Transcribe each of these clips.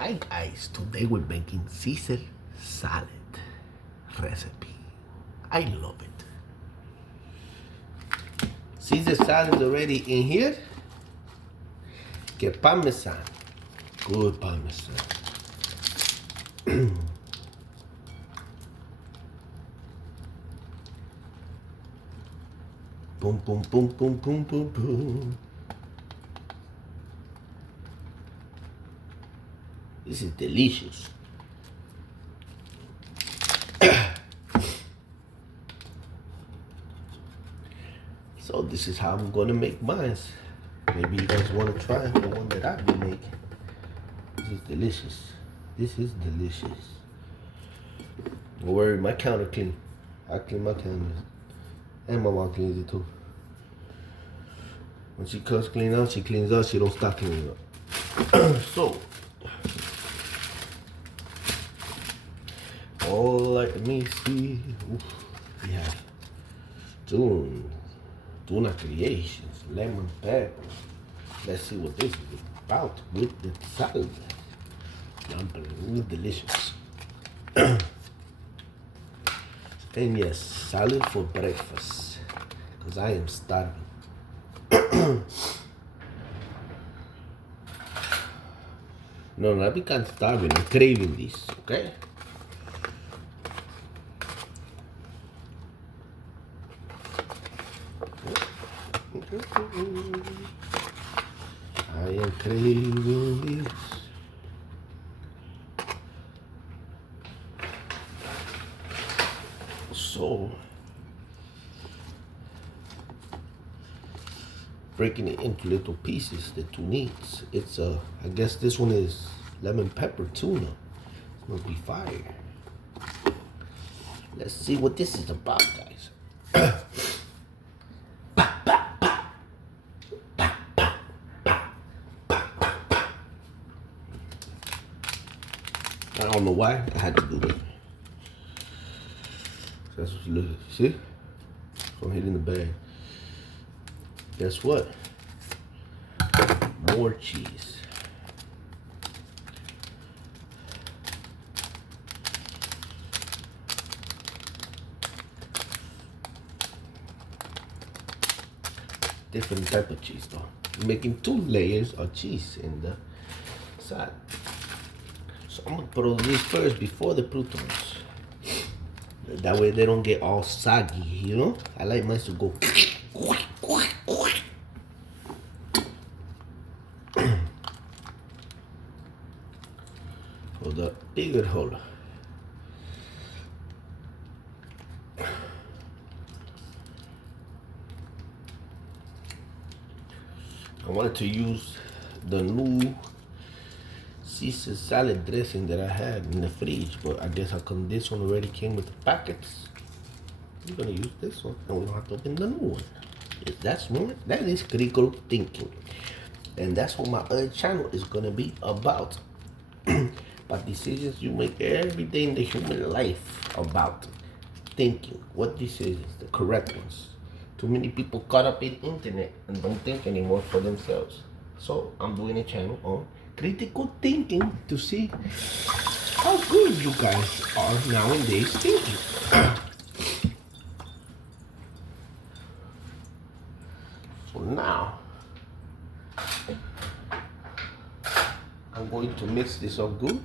Hi guys, today we're making Caesar salad recipe. I love it. Caesar salad is already in here. Get parmesan, good parmesan. Boom, boom, boom, boom, boom, boom, boom. This is delicious. So this is how I'm gonna make mine. Maybe you guys wanna try the one that I do make. This is delicious. This is delicious. Don't worry, my counter clean. I clean my counter. And my mom cleans it too. When she comes clean out, she cleans up, she don't stop cleaning up. So, let me see. Oof, we have Tuna Creations, lemon pepper. Let's see what this is about with the salad. It's delicious. And yes, salad for breakfast, because I am starving. No, not because I'm starving, I'm craving this, okay? I am craving this. So, breaking it into little pieces, the tuniques. It's I guess this one is lemon pepper tuna. It's gonna be fire. Let's see what this is about, guys. I don't know why I had to do that. That's what you look at. See? I'm hitting the bag. Guess what? More cheese. Different type of cheese though. I'm making 2 layers of cheese in the side. So I'm gonna put all these first before the croutons. That way they don't get all soggy, you know? I like mine to go. Hold up, bigger hold. I wanted to use the new Caesar salad dressing that I had in the fridge, but I guess this one already came with the packets. We're gonna use this one, and we don't have to open the new one. That's more. That is critical thinking, and that's what my other channel is gonna be about. About decisions you make every day in the human life, about thinking what decisions, the correct ones. Too many people caught up in internet and don't think anymore for themselves. So I'm doing a channel on critical thinking to see how good you guys are nowadays thinking. So now I'm going to mix this up good.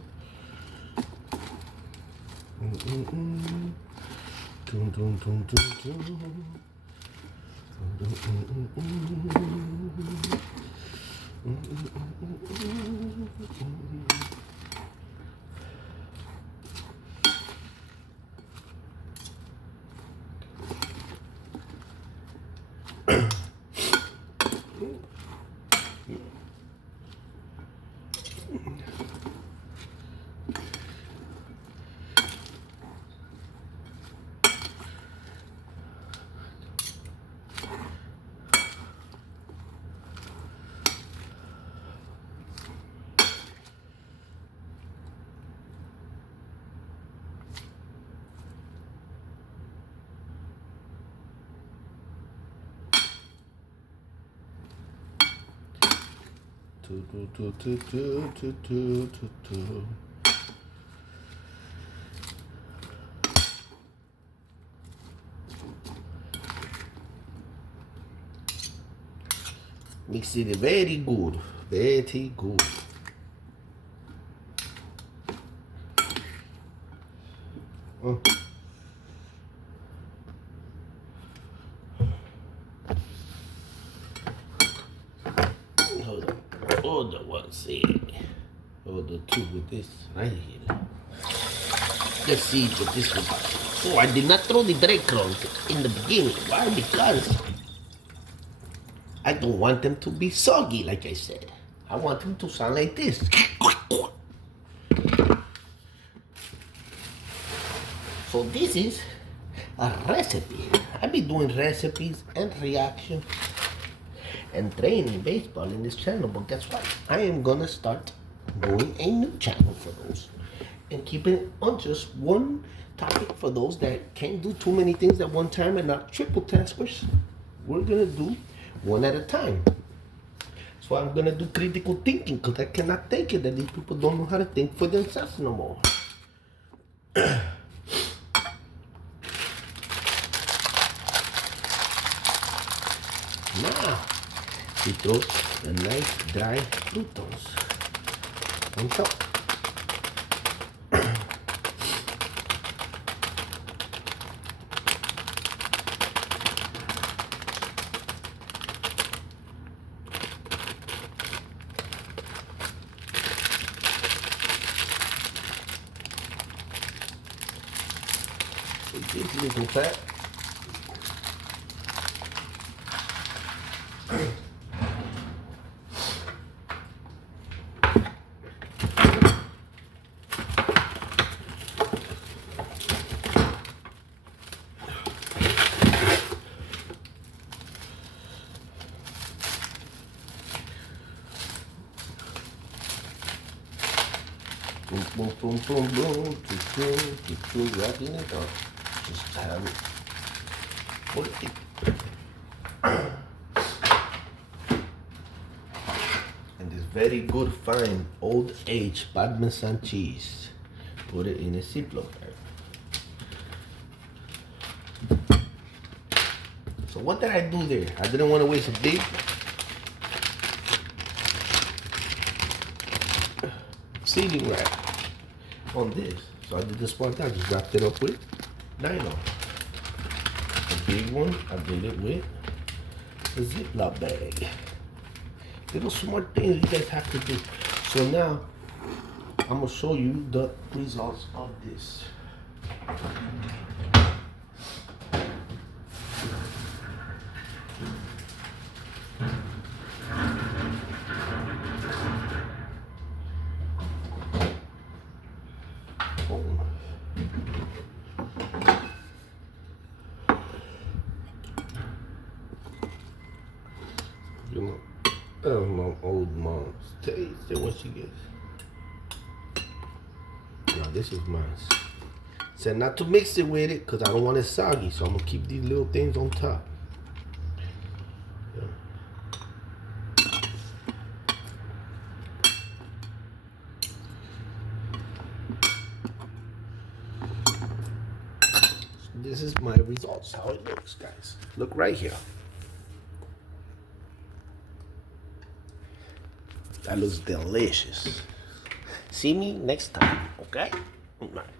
Mix it very good, very good. Hold on one second. Hold the two with this right here. Let's see what this will do. Oh, I did not throw the breadcrumbs in the beginning. Why? Because I don't want them to be soggy, like I said. I want them to sound like this. So this is a recipe. I be doing recipes and reaction and training baseball in this channel, but guess what? I am gonna start doing a new channel for those and keeping it on just one topic for those that can't do too many things at one time and not triple taskers. We're gonna do one at a time. So I'm gonna do critical thinking because I cannot take it that these people don't know how to think for themselves no more. Now, we throw the nice dry croutons on top. This little fat. Boom, boom, boom, boom, boom, wrapping it up. Just have it. Put it. And this very good, fine, old age Parmesan cheese. Put it in a Ziploc bag. So what did I do there? I didn't want to waste a big sealing rack on this. So I did the smart thing. I just wrapped it up with nylon. The big one, I did it with a Ziploc bag. Little smart things you guys have to do. So now, I'm gonna show you the results of this. You know, oh, my old mom's taste. What she gets. Now this is mine. Said not to mix it with it because I don't want it soggy. So I'm gonna keep these little things on top. This is my results, how it looks, guys. Look right here. That looks delicious. See me next time, okay? Bye.